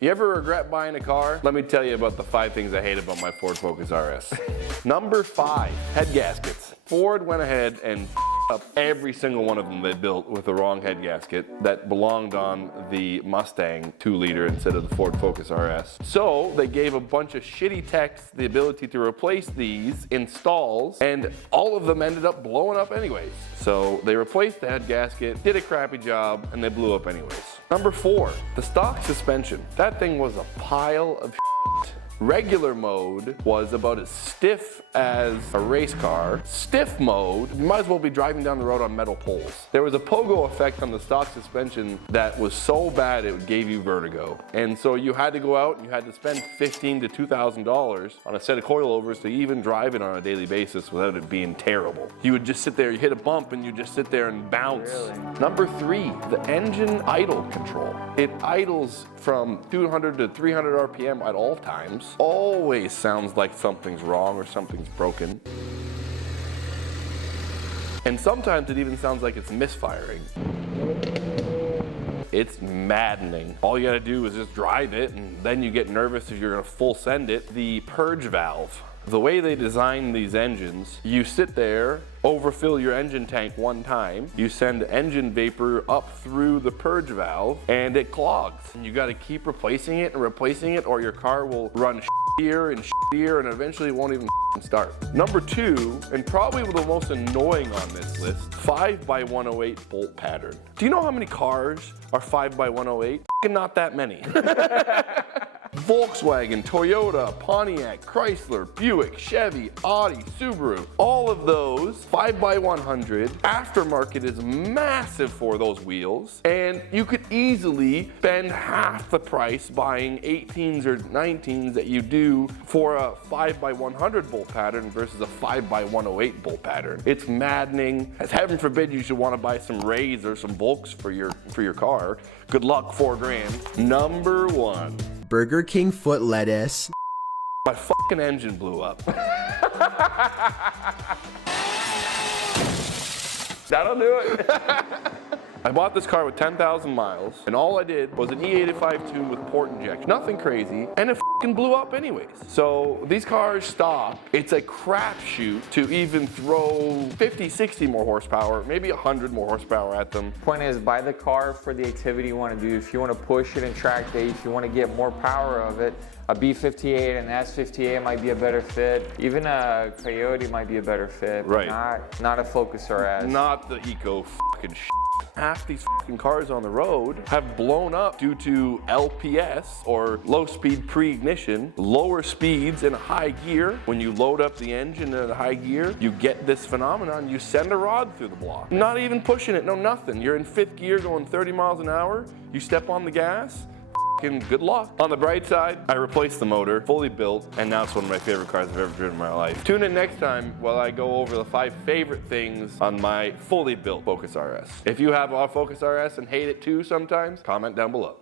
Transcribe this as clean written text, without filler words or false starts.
You ever regret buying a car? Let me tell you about the 5 things I hate about my Ford Focus RS. Number 5, head gaskets. Ford went ahead and up every single one of them they built with the wrong head gasket that belonged on the Mustang 2-liter instead of the Ford Focus RS. So they gave a bunch of shitty techs the ability to replace these installs, and all of them ended up blowing up anyways. So they replaced the head gasket, did a crappy job, and they blew up anyways. Number 4, the stock suspension. That thing was a pile of shit. Regular mode was about as stiff as a race car. Stiff mode, you might as well be driving down the road on metal poles. There was a pogo effect on the stock suspension that was so bad it gave you vertigo. And so you had to go out and you had to spend $1,500 to $2,000 on a set of coilovers to even drive it on a daily basis without it being terrible. You would just sit there, you hit a bump and you just sit there and bounce. Really? Number 3, the engine idle control. It idles from 200 to 300 RPM at all times. Always sounds like something's wrong or something's broken. And sometimes it even sounds like it's misfiring. It's maddening. All you gotta do is just drive it, and then you get nervous if you're gonna full send it. The purge valve. The way they design these engines, you sit there, overfill your engine tank one time, you send engine vapor up through the purge valve, and it clogs. And you gotta keep replacing it, or your car will run shittier and shittier, and eventually it won't even start. Number 2, and probably the most annoying on this list, 5x108 bolt pattern. Do you know how many cars are 5x108? Not that many. Volkswagen, Toyota, Pontiac, Chrysler, Buick, Chevy, Audi, Subaru, all of those 5x100. Aftermarket is massive for those wheels, and you could easily spend half the price buying 18s or 19s that you do for a 5x100 bolt pattern versus a 5x108 bolt pattern. It's maddening. As heaven forbid you should want to buy some Rays or some Volks for your car. Good luck, $4,000. Number 1. Burger King foot lettuce. My fucking engine blew up. That'll do it. I bought this car with 10,000 miles, and all I did was an E85 tune with port injection. Nothing crazy, and it fucking blew up anyways. So these cars stop. It's a crapshoot to even throw 50, 60 more horsepower, maybe 100 more horsepower at them. Point is, buy the car for the activity you want to do. If you want to push it in track day, if you want to get more power of it, a B58 and S58 might be a better fit. Even a Coyote might be a better fit. Right. Not a Focus RS. Not the eco fucking shit. Half these fucking cars on the road have blown up due to LPS, or low speed pre-ignition, lower speeds in high gear. When you load up the engine in a high gear, you get this phenomenon. You send a rod through the block. Not even pushing it, no nothing. You're in 5th gear going 30 miles an hour. You step on the gas. Good luck. On the bright side, I replaced the motor, fully built, and now it's one of my favorite cars I've ever driven in my life. Tune in next time while I go over the 5 favorite things on my fully built Focus RS. If you have a Focus RS and hate it too sometimes, comment down below.